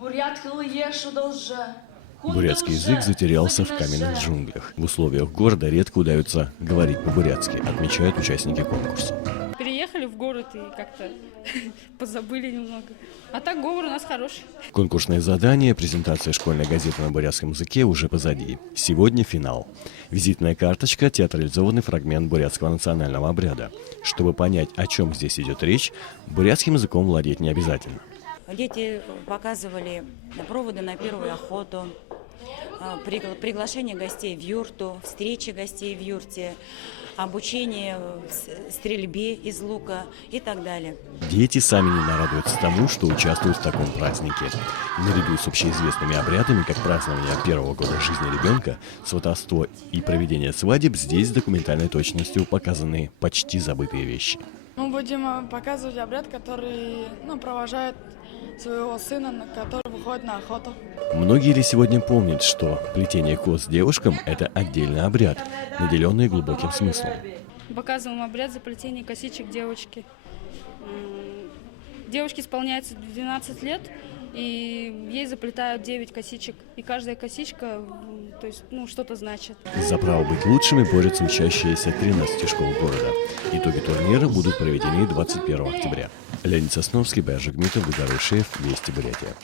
Бурятский язык затерялся в каменных джунглях. В условиях города редко удается говорить по-бурятски, отмечают участники конкурса. Переехали в город и как-то позабыли немного. А так говор у нас хороший. Конкурсное задание, презентация школьной газеты на бурятском языке уже позади. Сегодня финал. Визитная карточка – театрализованный фрагмент бурятского национального обряда. Чтобы понять, о чем здесь идет речь, бурятским языком владеть не обязательно. Дети показывали проводы на первую охоту, приглашение гостей в юрту, встречи гостей в юрте, обучение стрельбе из лука и так далее. Дети сами не нарадуются тому, что участвуют в таком празднике. Наряду с общеизвестными обрядами, как празднование первого года жизни ребенка, сватовство и проведение свадеб, здесь с документальной точностью показаны почти забытые вещи. Мы будем показывать обряд, который провожает своего сына, который выходит на охоту. Многие ли сегодня помнят, что плетение кос девушкам – это отдельный обряд, наделенный глубоким смыслом? Показываем обряд заплетения косичек девочки. Девушке исполняется 12 лет, и ей заплетают 9 косичек. И каждая косичка, то есть, что-то значит. За право быть лучшими борются учащиеся 13 школ города. Итоги турнира будут проведены 21 октября. Леонид Сосновский, Баяр Жигмитов, Гудовой Шеф, Вести Бурятия.